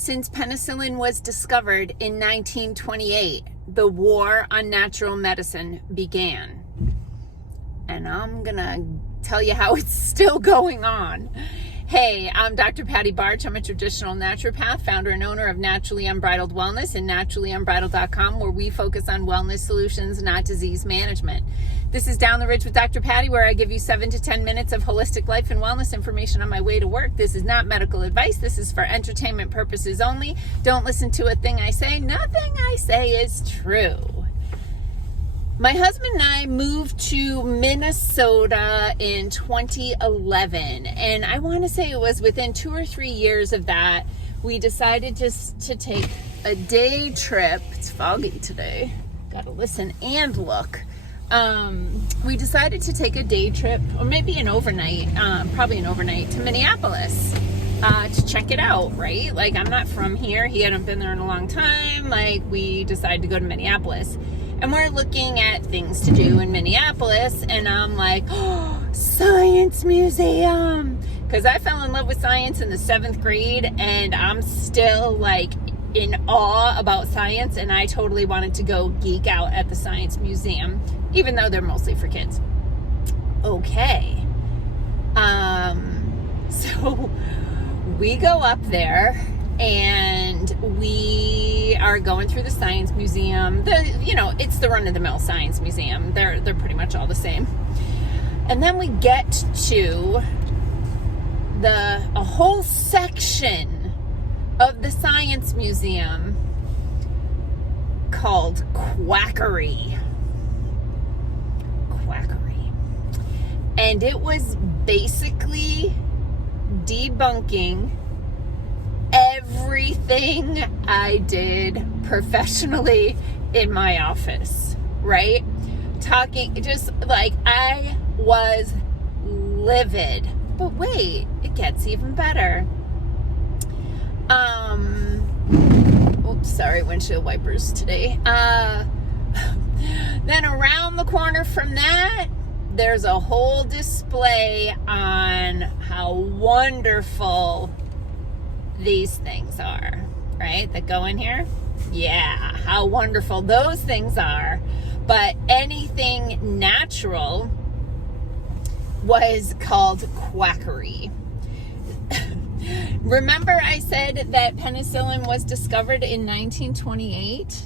Since penicillin was discovered in 1928, the war on natural medicine began. And I'm gonna tell you how it's still going on. Hey, I'm Dr. Patty Barch. I'm a traditional naturopath, founder and owner of Naturally Unbridled Wellness and naturallyunbridled.com, where we focus on wellness solutions, not disease management. This is Down the Ridge with Dr. Patty, where I give you 7 to 10 minutes of holistic life and wellness information on my way to work. This is not medical advice. This is for entertainment purposes only. Don't listen to a thing I say. Nothing I say is true. My husband and I moved to Minnesota in 2011, and I want to say it was within 2 or 3 years of that, we decided just to take a day trip. It's foggy today. Got to listen and look. We decided to take a day trip, or maybe an overnight, probably an overnight, to Minneapolis to check it out, right? Like, I'm not from here. He hadn't been there in a long time. Like, we decided to go to Minneapolis. And we're looking at things to do in Minneapolis, and I'm like, oh, science museum. Because I fell in love with science in the 7th grade, and I'm still like in awe about science, and I totally wanted to go geek out at the science museum, even though they're mostly for kids. Okay. So we go up there, and we are going through the science museum. It's the run-of-the-mill science museum. They're pretty much all the same. And then we get to a whole section of the science museum called Quackery. Quackery. And it was basically debunking everything I did professionally in my office, right? Talking, just like, I was livid. But wait, it gets even better. Oops, sorry, windshield wipers today. Then around the corner from that, there's a whole display on how wonderful these things are, right? That go in here. Yeah, how wonderful those things are. But anything natural was called quackery. Remember I said that penicillin was discovered in 1928?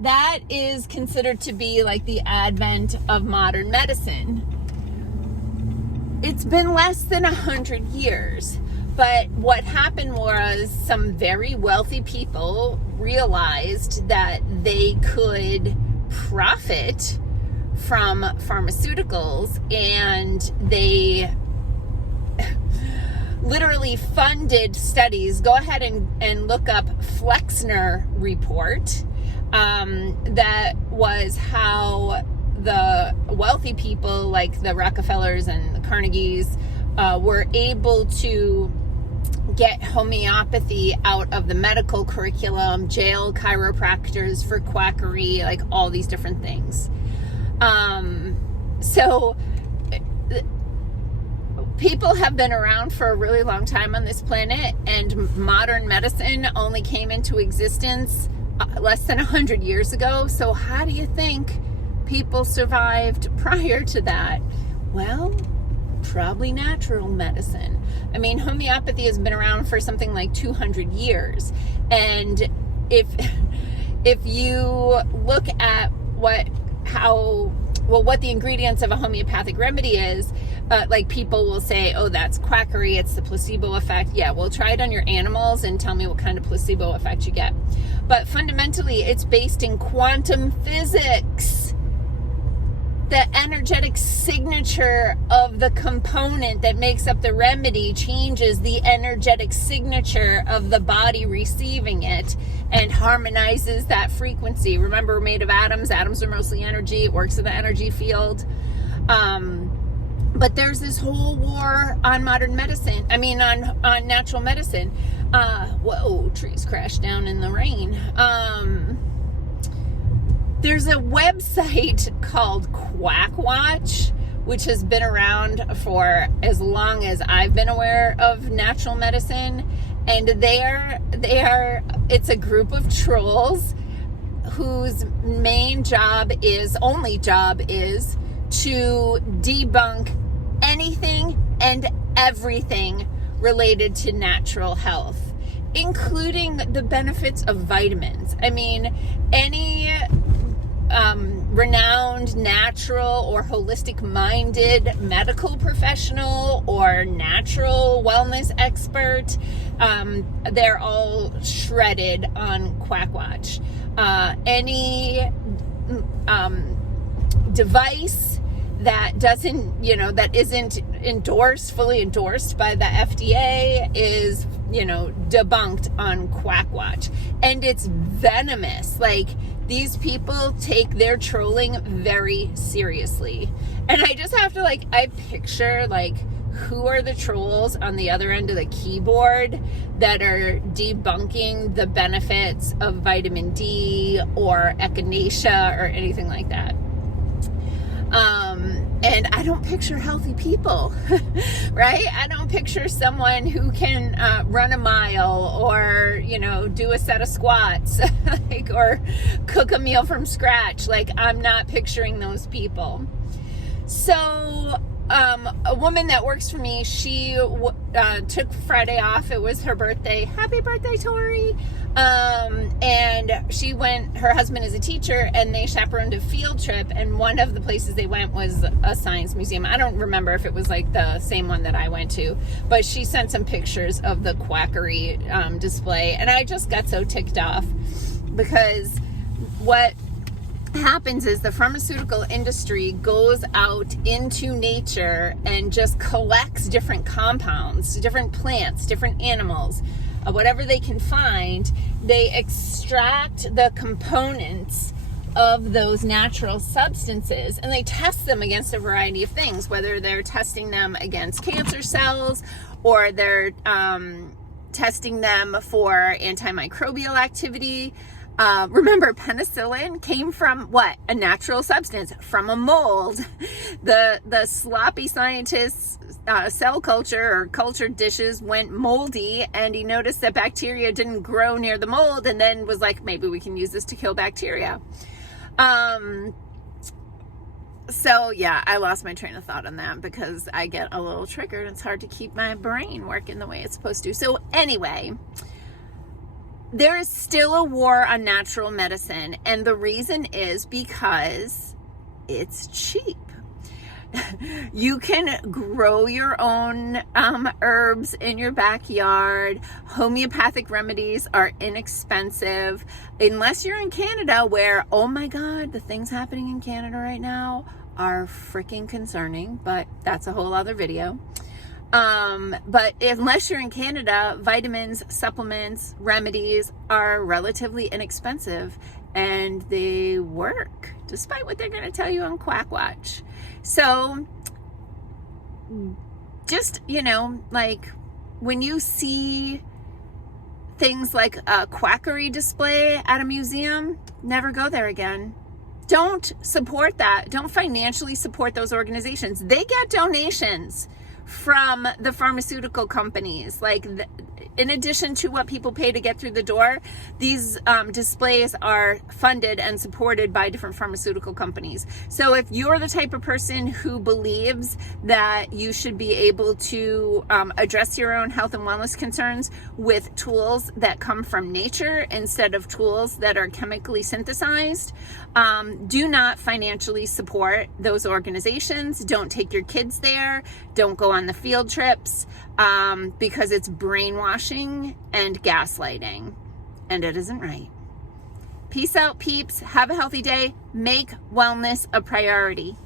That is considered to be like the advent of modern medicine. It's been less than 100 years. But what happened was some very wealthy people realized that they could profit from pharmaceuticals, and they literally funded studies. Go ahead and look up Flexner report. That was how the wealthy people like the Rockefellers and the Carnegies were able to get homeopathy out of the medical curriculum, jail chiropractors for quackery, like all these different things. So people have been around for a really long time on this planet, and modern medicine only came into existence less than 100 years ago. So how do you think people survived prior to that? Well, probably natural medicine. I mean, homeopathy has been around for something like 200 years. And if you look at what the ingredients of a homeopathic remedy is, like people will say, oh, that's quackery, it's the placebo effect. Yeah, well, try it on your animals and tell me what kind of placebo effect you get. But fundamentally, it's based in quantum physics. The energetic signature of the component that makes up the remedy changes the energetic signature of the body receiving it and harmonizes that frequency. Remember, we're made of atoms. Atoms are mostly energy. It works in the energy field. But there's this whole war on modern medicine. I mean, on natural medicine. Whoa, trees crashed down in the rain. There's a website called Quackwatch, which has been around for as long as I've been aware of natural medicine. And it's a group of trolls whose only job is to debunk anything and everything related to natural health, including the benefits of vitamins. I mean, any renowned natural or holistic minded medical professional or natural wellness expert, they're all shredded on Quackwatch. Any device that isn't fully endorsed by the FDA is, debunked on Quackwatch. And it's venomous. Like, these people take their trolling very seriously. And I just have to, I picture, who are the trolls on the other end of the keyboard that are debunking the benefits of vitamin D or echinacea or anything like that. And I don't picture healthy people, right? I don't picture someone who can run a mile or, do a set of squats, or cook a meal from scratch. I'm not picturing those people. So, a woman that works for me, she took Friday off. It was her birthday. Happy birthday, Tori. And her husband is a teacher, and they chaperoned a field trip, and one of the places they went was a science museum. I don't remember if it was the same one that I went to, but she sent some pictures of the Quackery display, and I just got so ticked off, because what happens is the pharmaceutical industry goes out into nature and just collects different compounds, different plants, different animals, whatever they can find. They extract the components of those natural substances and they test them against a variety of things, whether they're testing them against cancer cells or they're testing them for antimicrobial activity. Remember, penicillin came from what? A natural substance, from a mold. The sloppy scientists' cell culture or cultured dishes went moldy, and he noticed that bacteria didn't grow near the mold, and then was like, maybe we can use this to kill bacteria. So yeah, I lost my train of thought on that because I get a little triggered. It's hard to keep my brain working the way it's supposed to. So anyway, there is still a war on natural medicine, and the reason is because it's cheap. You can grow your own herbs in your backyard. Homeopathic remedies are inexpensive, unless you're in Canada, where, oh my God, the things happening in Canada right now are freaking concerning, but that's a whole other video. But unless you're in Canada, vitamins, supplements, remedies are relatively inexpensive, and they work, despite what they're going to tell you on Quackwatch. So just, when you see things like a Quackery display at a museum, never go there again. Don't support that. Don't financially support those organizations. They get donations from the pharmaceutical companies. In addition to what people pay to get through the door, these displays are funded and supported by different pharmaceutical companies. So if you're the type of person who believes that you should be able to address your own health and wellness concerns with tools that come from nature instead of tools that are chemically synthesized, do not financially support those organizations. Don't take your kids there. Don't go on the field trips, because it's brainwashing and gaslighting, and it isn't right. Peace out, peeps. Have a healthy day. Make wellness a priority.